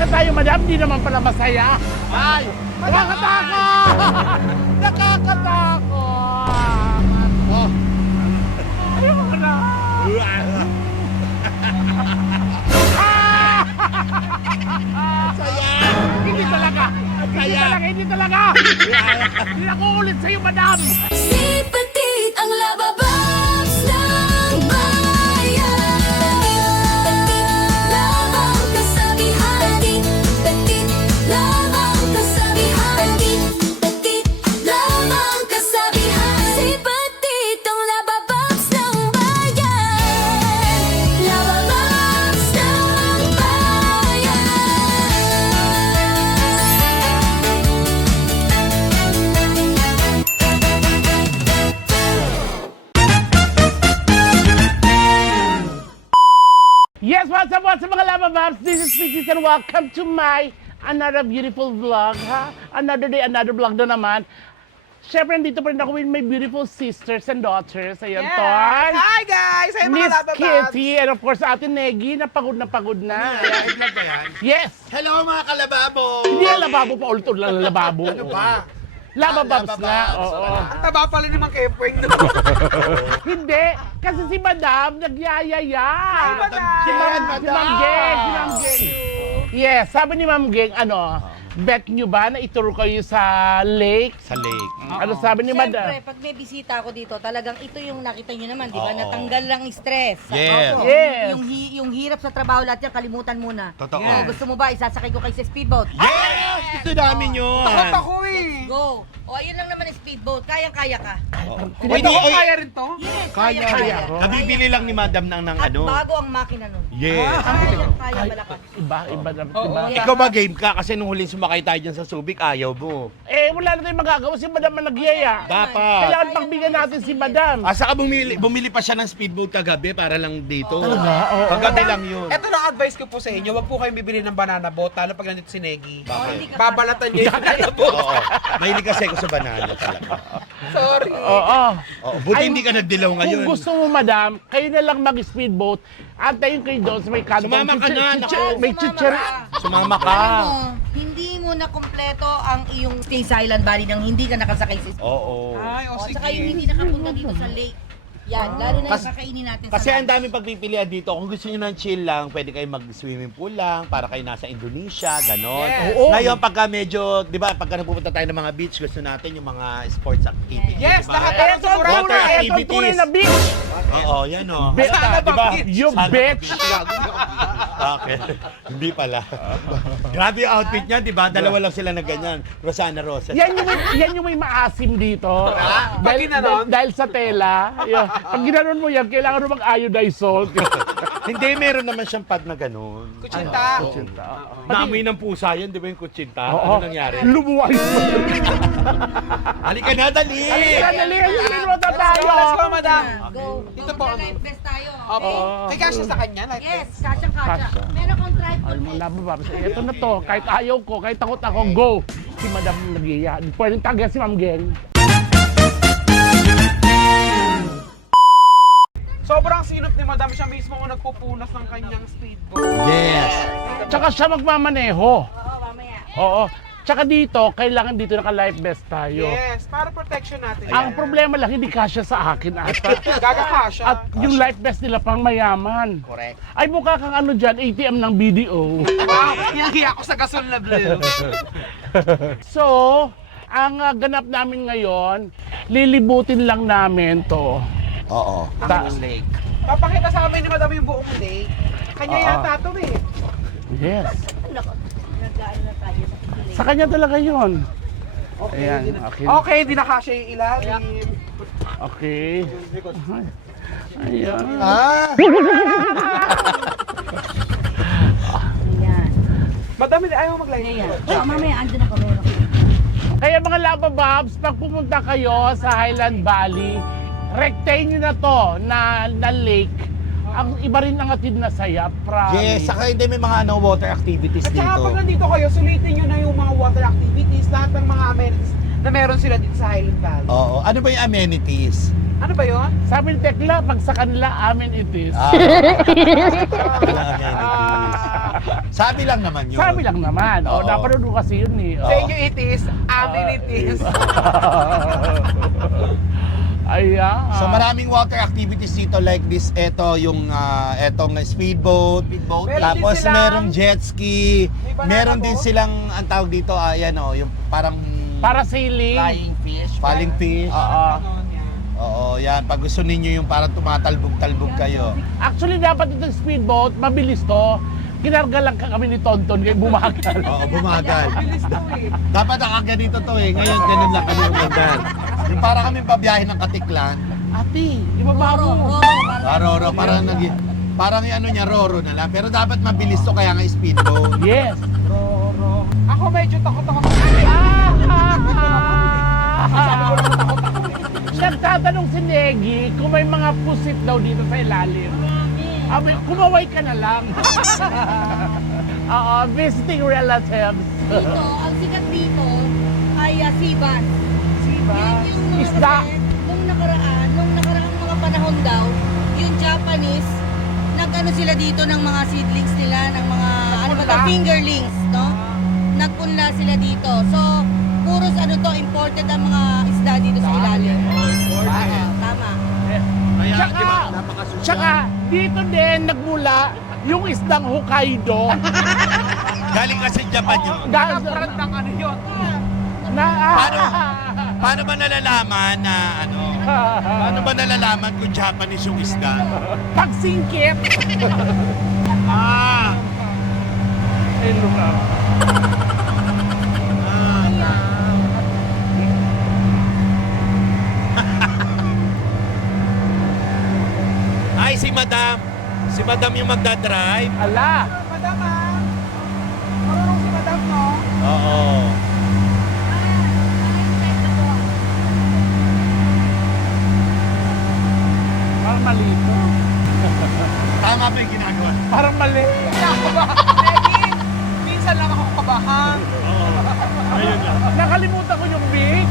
na tayo, madam. Hindi naman pala masaya. Ay, nakakatakot! Nakakatakot! Oh. Ayoko na. Saya! Hindi talaga. Hindi talaga. Hindi ako ulit sa'yo, madam. Si Petit ang lababas ng bayan. Petit lamang kasabihan. Petit lamang kasabihan. Petit lamang kasabihan. Si Petit ang lababas ng bayan. Lababas ng bayan. Yes, what's up mga labababs? This is Pitis and welcome to my another beautiful vlog, ha? Another day, another vlog na naman. Siyempre, nandito pa rin ako with my beautiful sisters and daughters. Ayan, Ton. Hi guys! Ay mga Miss labababs! Kitty, and of course, Ate Negi, na pagod na pagod na. Vlog ba yan? Yes! Hello mga kalababo! Hindi ang lababo pa, ulit lang ang lababo. Ano ba? Labababs na, Labababs, oo. wala. Ang taba pala ni Mang Kepweng. Hindi, kasi si Madam nagyayaya. Hi, Madam! Si Ma'am Geng, si Ma'am Geng. Yes, sabi ni Ma'am Geng, bet nyo ba na ituro kayo sa lake? Sa lake. Ano sabi ni Madam? Siyempre, pag may bisita ako dito, talagang ito yung nakita nyo naman, di ba? Oo. Natanggal lang stress. Yes. Opo. Yes. Yung hirap sa trabaho, lahat yan, kalimutan muna. Totoo. Oh, gusto mo ba, isasakay ko kayo sa speedboat? Yes! Gusto namin yun! Takot ako eh! Go! O, ayun lang naman yung speedboat. Kayang-kaya ka. Wait, ako kaya rin to? Yes, Kaya, kaya. Nabibili lang ni Madam ng At ano. bago ang makina nun. Yes. Kaya malakas. Iba na, Oo. iba. Ikaw ba game ka? Kasi nung huling sumakay tayo dyan sa Subic, ayaw mo. Eh, wala na tayong magagawa, si Madam ang nagyaya. Dapat. Kailangan pagbigyan natin si Madam. Saka bumili pa siya ng speedboat kagabi para lang dito. Talaga? Oo. Kagabi lang yun. Ito lang advice ko po sa inyo, wag po kayong bibili ng banana boat, lalo pag nandito si Negi. Hindi ka Babalatan niyo yung banana boat. Oo. Mahilig kasi ako sa banana talaga. Sorry. Oo. Oo. Buti Ay, hindi ka nagdilaw ngayon. Kung gusto mo, Madam, kayo na lang mag-speedboat. Antayin kayo doon sa may kanto. Sumama ka na, naku. May chichir. Sumama ka. Alam mo, hindi mo na kompleto ang iyong stay sa Island Valley nang hindi ka nakasakay sa speedboat. Oo. Ay, o O, sige. saka yung hindi nakapunta dito sa lake. Yan, lalo na yung kakainin natin Kasi sa ang daming pagpipilian dito. Kung gusto niyo ng chill lang, pwede kayo mag-swimming pool lang para kayo nasa Indonesia, ganon. Yes. Oo. Ngayon, pagka medyo, di ba, pagka napupunta tayo ng mga beach, gusto natin yung mga sports activities. Yes, di ba? lahat Ito ang sigurado. Water tunay, ito ang activities. tunay na beach. Oo, yan o. Bet, Sana di ba? beach. You Sana bitch. Okay. Hindi pala. Grabe yung outfit niya, di ba? Dalawa lang sila na ganyan. Rosana Roses. Yan yung may maasim dito. Pag ginanon? Dahil sa tela. Yun. Pag ginanon mo yan, kailangan mo mag-iodized salt. Hindi, meron naman siyang pad na gano'n. Kutsinta. Naamoy ng pusa yan, di ba yung kutsinta? Oo. Ano nangyari? Lumuway. Halika na, dali! Halika, dali. Ayusin mo na Let's tayo. go, let's go, madam. Go. Dito Go, po. life best tayo. Opo. Oo. May kasya sa kanya, like Yes, this. kasyang-kasya. Kasya. Meron kang tripod. Alam mo, labababs. Ito na to. Kahit ayaw ko, kahit takot ako, go. Si Madam nagiya. Pwedeng tagay si Ma'am Geng. Sobrang sinop ni madam, siya mismo ang nagpupunas ng kanyang speedboat. Yes! Tsaka siya magmamaneho. Oo, mamaya. Oo. Tsaka dito, kailangan dito naka-life vest tayo. Yes, para protection natin. Ang problema lang, hindi kasya sa akin ata. Gagakasya. At yung life vest nila pang mayaman. Correct. Ay mukha kang ano dyan, ATM ng BDO. Wow, hinahiya ako sa gasol na blue. So, ang ganap namin ngayon, lilibutin lang namin to. Oo. Ta- lake. Papakita sa amin ni madam yung buong lake. Kanya Oo. yata ito eh. Yes. Nako, nag-ano na tayo sa kilig. Sa kanya talaga yun. Okay, Ayan, di na- okay. Okay, hindi na kasya yung ilalim. Okay. Ayan. Ah! Ayan. Madam, hindi ayaw mag-live. Ayan. Oh, mamaya, andun ako. Meron ako. Kaya mga labababs, pag pumunta kayo sa Highland Valley, rectay nyo na to na lake. Ang iba rin ang atid na saya, promise. Yes, saka hindi may mga water activities At saka dito. pag nandito kayo, sulitin nyo na yung mga water activities, lahat ng mga amenities na meron sila dito sa Highland Valley. Oo. Ano ba yung amenities? Ano ba yun? Sabi ni Tekla, pag sa kanila, amin it is. Sabi lang naman yun. Sabi lang naman. Oo. Napanood ko kasi yun eh. Sa inyo it is, amin it is. Ayan. So maraming water activities dito like this, etong speedboat, Meron tapos din silang- merong jet ski, May banana meron din boat. silang, ang tawag dito, ayan yung parang Para sailing. falling fish. Oo. Ganon, yan. Oo, yan. Pag gusto ninyo yung parang tumatalbog-talbog kayo. Actually, dapat itong speedboat, mabilis to. Kinarga lang kami ni Tonton, kaya bumagal. Oo, bumagal. Bilis to eh. Dapat ganito to eh. Ngayon, ganun lang kami umandar. Yung para kami pabiyahe ng Katiklan. Ate, ibaba mo. Roro, parang yung ano niya, Roro na lang. Pero dapat mabilis to, kaya nga speedboat. Yes. Roro. Ako medyo takot-takot. Nagtatanong si Negi kung may mga pusit daw dito sa ilalim. Abi, kumaway ka na lang. Oo, visiting relatives. Dito, ang sikat dito ay Sibas. Yan yung mga Isda. kasi, nung nakaraang mga panahon daw, yung Japanese, nag-ano sila dito ng mga seedlings nila, ng mga Nagpunla? fingerlings, no? Nagpunla sila dito. So, puros imported ang mga isda dito sa ilalim. Oo, tama. Kaya, Tsaka, di ba, napakasusyal. tsaka, dito din nagmula yung isdang Hokkaido. Galing kasi Japan yun. Brand ng ano yun. Paano ba nalalaman na paano ba nalalaman kung Japanese yung isda? Pagsingkit. Ah! Hello nga. Ay, si Madam. Si Madam yung magdadrive. Ala. Madam ah. Marunong si Madam, no? Oo. Parang mali ito. Tama ba yung ginagawa? Parang mali. Pwede. Minsan lang ako kabahan. Oo. Ayun lang. Nakalimutan ko yung mix.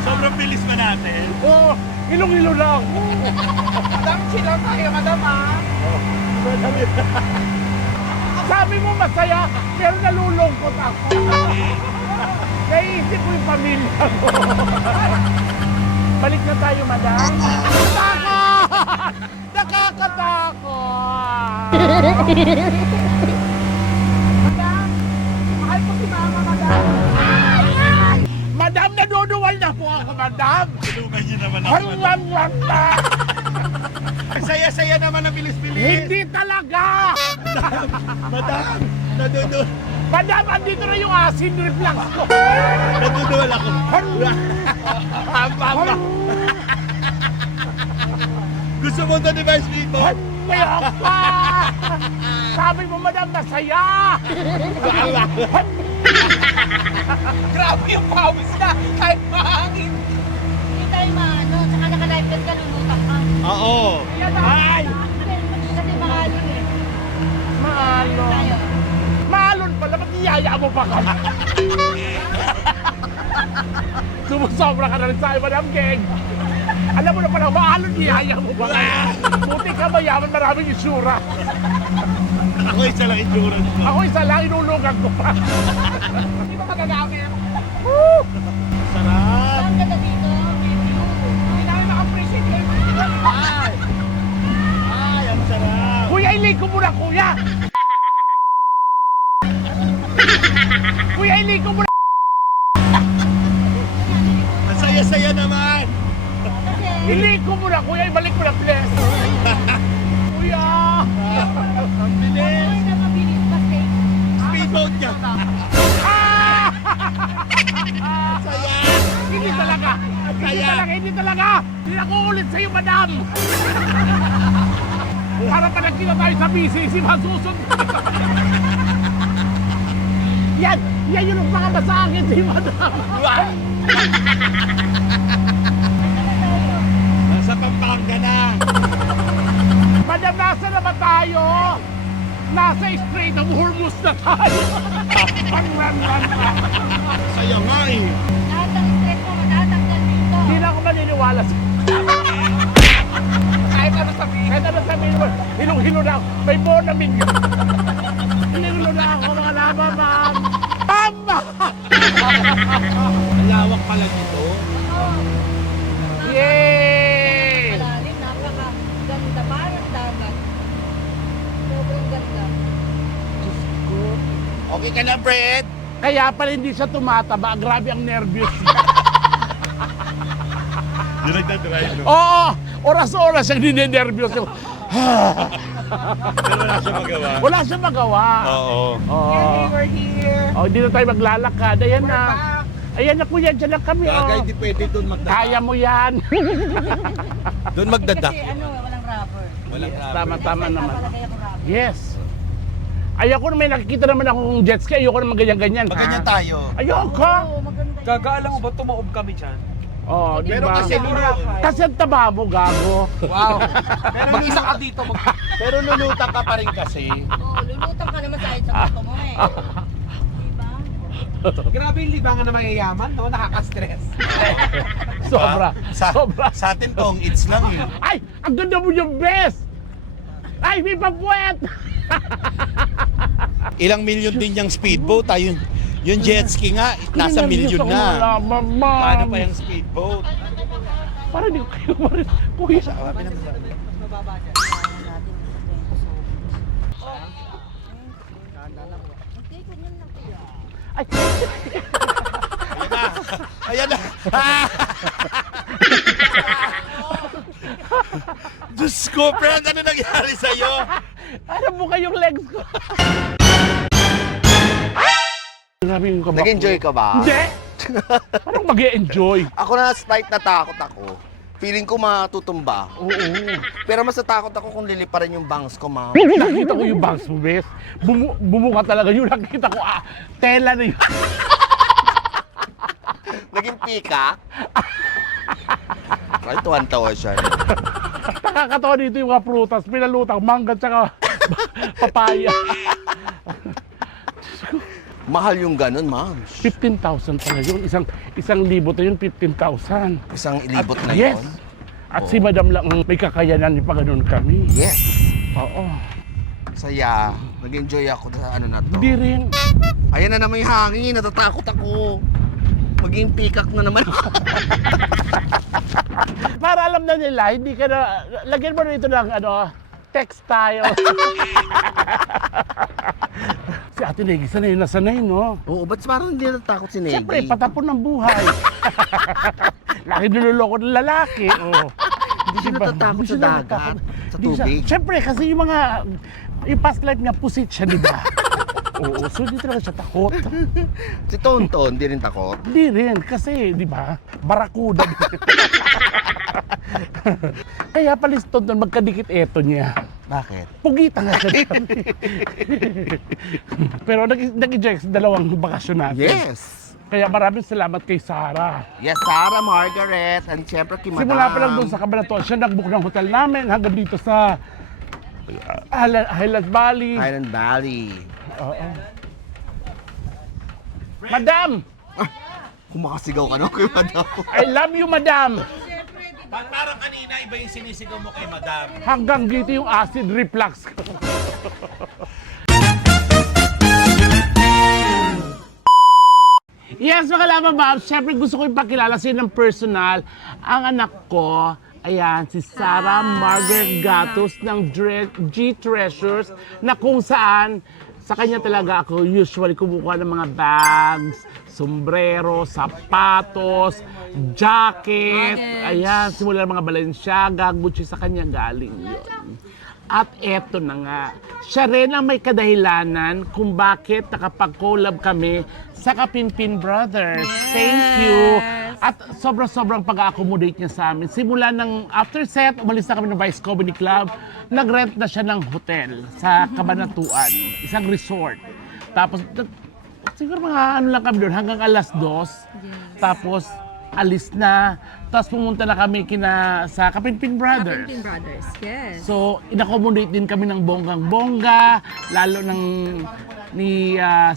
Sobrang bilis ba natin? Oh, ilong-ilo na ako. Madam, chill lang tayo, Madam ah. Sabi mo masaya, pero nalulungkot ako. Naiisip ko yung pamilya ko. Balik na tayo, madam. Takot! Nakakatakot! Madam, mahal ko si Mama, Madam. Madam, naduduwal na po ako, madam. Tulungan niyo naman ako. Harwang na. Ang saya-saya naman ang bilis-bilis. Hindi talaga! Madam, naduduwal. Madam, andito na yung acid reflux ko. Naduduwal ako. Gusto mo ito, di ba, speedboat? Kaya pa! Sabi mo, madam, nasaya! Grabe yung pawis na. Kahit mahangin. Hindi tayo maano, tsaka naka-live vest ka, lulutang ka. Oo. Ay! Kasi mahalon eh. Maalon. Tayo. Maalon pala, ba't iyaya mo pa kami? Sumusobra ka na rin sa akin, Madam Geng. Alam mo na pala, maalon iyaya mo pa kami. Buti ka mayaman, maraming isura. Ako isa lang endurance mo. Ako isa lang, inulugan ko pa. Hindi ba magagamit? Sarap. Saan ka na dito? Review. Hindi namin maka-appreciate kayo. Ay, ang sarap. Kuya, iliko mo na, kuya! Kuya, iliko mo na! Ang saya-saya naman. Iliko mo na, kuya! Ibalik mo na, please! Kuya! Ang bilis. Ay, na mabilis pa safe. Speedboat niya. Ah! Saya. Hindi talaga! Hindi talaga! Hindi talaga! Hindi ako ulit sa'yo, madam! Para pa nagkita tayo sa BCC, masusunod! Yan! Yan yung nagpakaba sa akin si madam! Nasa Pampanga na. Madam, nasa na ba tayo? Nasa Strait of Hormuz na tayo! Pang-run-run! Saya nga eh. Lahat ng stress mo, matatanggal dito. Hindi na ako ako maniniwala sa... Kahit ano sabihin. Kahit ano sabihin mo, hilong-hilo na ako. May bonamin yun. Hilong-hilo na ako, mga lababab. Tama! Ang lawak pala dito. Yay! Malalim, napakaganda. Parang dagat. Sobrang ganda. Okay ka na, Fred? Kaya pala hindi siya tumataba. Grabe ang nervous. Yung nagdadrive, no? Oo! Oras-oras siyang ninenervyos. Pero wala siya magawa. Wala siya magawa. Oo. Oo. Yay, we're here. Oh, hindi na tayo maglalakad. Ayan We're na. back. Ayan na kuya, dyan lang kami. Gaga, Oh. hindi pwede doon magdada. Kaya mo yan. Doon magdadak. Kasi ano, walang rubber. Walang rubber. Tama-tama naman. Papalagay ako rubber. Yes. Ayoko na may nakikita naman akong jet ski. Ayoko naman ganyan-ganyan. Maganyan ha? tayo. Ayoko. Oo, maganda yun. Gaga, alam mo ba, tumaob kami dyan? Oh, di Pero ba? kasi Kasi ang taba mo, gago. Wow. Pero mag-isa ka dito. Pero lulutang ka pa rin kasi. Oo, lulutang ka naman sa photo mo eh. Diba? Grabe yung libangan na mayayaman, no? Nakaka-stress. Sobra. Sobra. Sa atin tong it's lang eh. Ay, ang ganda mo yung best. Ay, may papuwet. Ilang milyon din yung speedboat. Tayo, yung jet ski nga, nasa milyon na. Paano pa yung speedboat? Para di ko kayo marin. Kuya. Mababa dyan. Okay, ganyan lang kuya. Ay, Ayan na. Diyos ko, friend, ano nangyari sa'yo? ano mo kayong legs ko? Grabe yung kabako. Nag-enjoy ka ba? Hindi. Parang mag-e-enjoy. Ako na slight natakot ako. Feeling ko matutumba. Oo. Pero mas natakot ako kung liliparin yung bangs ko, ma'am. Nakita ko yung bangs mo, bes. Bumuka talaga yun. Nakita ko, tela na yun. Naging pika. Ay, tuwan-tawa siya. Nakakatawa dito yung mga prutas. Pinalutang, mangga, tsaka papaya. Mahal yung ganun, ma'am. 15,000 pala yun. Isang libot na yun, 15,000. Isang ilibot na Yes. yun. At si madam lang ang may kakayanan ni paganoon kami. Yes. Oo. Saya. Nag-enjoy ako sa ano na to. Hindi rin. Ayan na naman yung hangin. Natatakot ako. Maging pikak na naman ako. Para alam na nila, hindi ka na, lagyan mo rito ng textile. Si Ate Negi, sanay na sanay, no? Oo, ba't parang hindi natatakot si Negi? Siyempre, patapon ng buhay. Laki niloloko ng lalaki. Oh. Hindi siya natatakot sa dagat, sa tubig. Siyempre, kasi yung past life niya, pusit siya, di ba? Oo, so hindi talaga siya takot. Si Tonton, hindi rin takot. Hindi rin, kasi, di ba, barakuda. Kaya pala si Tonton, magkadikit eto niya. Bakit? Pugita nga siya. Pero nag-enjoy sa dalawang bakasyon natin. Yes! Kaya maraming salamat kay Sarah. Yes, Sarah, Margaret, and siyempre kay Madam. Simula pa lang doon sa Cabanatuan, siya nag-book ng hotel namin hanggang dito sa Highlands Valley. Highland Valley. Oo. Madam! Kumakasigaw ka no kay Madam. I love you, Madam! Parang kanina iba yung sinisigaw mo kay madam. Hanggang dito yung acid reflux ko. Yes, mga Lava Babs, syempre gusto ko ipakilala sa inyo ng personal ang anak ko. Ayan, si Sarah Margaret Gatos ng G Treasures na kung saan sa kanya talaga ako usually kumukuha ng mga bags, sombrero, sapatos, jacket. Ayan, simula ng mga Balenciaga, Gucci, sa kanya galing yun. At eto na nga, siya rin ang may kadahilanan kung bakit nakapag-collab kami sa Kapinpin Brothers. Thank you. At sobrang pag-accommodate niya sa amin. Simula ng after set, umalis na kami ng Vice Comedy Club, nag-rent na siya ng hotel sa Cabanatuan, isang resort. Tapos, siguro mga ano lang kami doon, hanggang alas 2. Tapos, alis na. Tapos pumunta na kami sa Kapinpin Brothers. Kapinpin Brothers, yes. So, in-accommodate din kami ng bonggang-bongga, lalo ng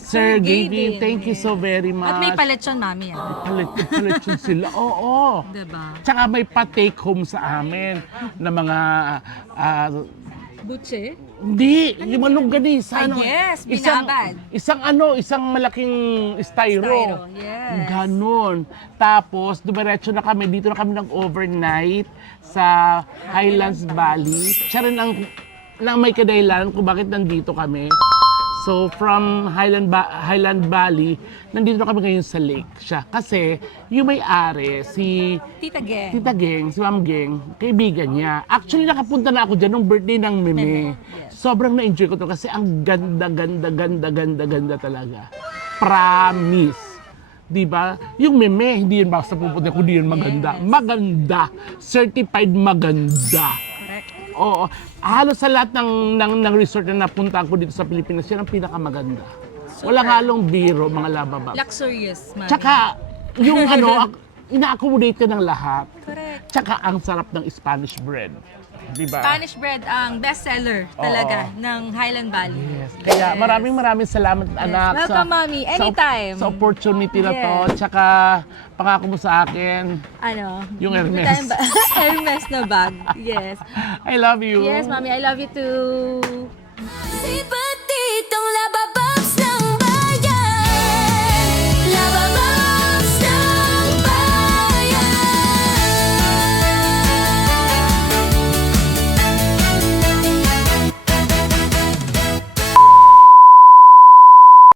Sir Gay Gavin. din, Thank you so very much. At may paletsyon, mami. Palit sila. Oo. Diba? Tsaka may pa-take home sa amin na mga Butche? hindi, yung longganisa. yes, binabad. Isang malaking styro. Styro, yes. Ganon. Tapos, dumiretso na kami, dito na kami ng-overnight sa Highlands Valley. Siya rin ang may kadahilan kung bakit nandito kami. So, from Highland Valley, nandito na kami ngayon sa lake siya. Kasi, yung may-ari, si Tita Geng. Tita Geng, si Ma'am Geng, kaibigan niya. Actually, nakapunta na ako dyan nung birthday ng Meme. Yes. Sobrang na-enjoy ko to kasi ang ganda talaga. Promise. Diba? Yung Meme, hindi yun basta pupunta, kundi yun maganda. Yes. Maganda. Certified maganda. Correct. Oo. Halos sa lahat ng resort na napunta ko dito sa Pilipinas, yan ang pinakamaganda. Walang halong biro, mga lababas. Luxurious, mami. Tsaka, yung ina-accommodate ka ng lahat. Correct. Tsaka, ang sarap ng Spanish bread. Diba? Spanish bread ang bestseller talaga ng Highland Valley. Yes. Kaya maraming salamat, anak. Welcome, Mami. Anytime. Sa opportunity na to. Yes. Tsaka, pangako mo sa akin, Ano? yung Hermes. Hermes na bag. Yes. I love you. Yes, Mami. I love you too.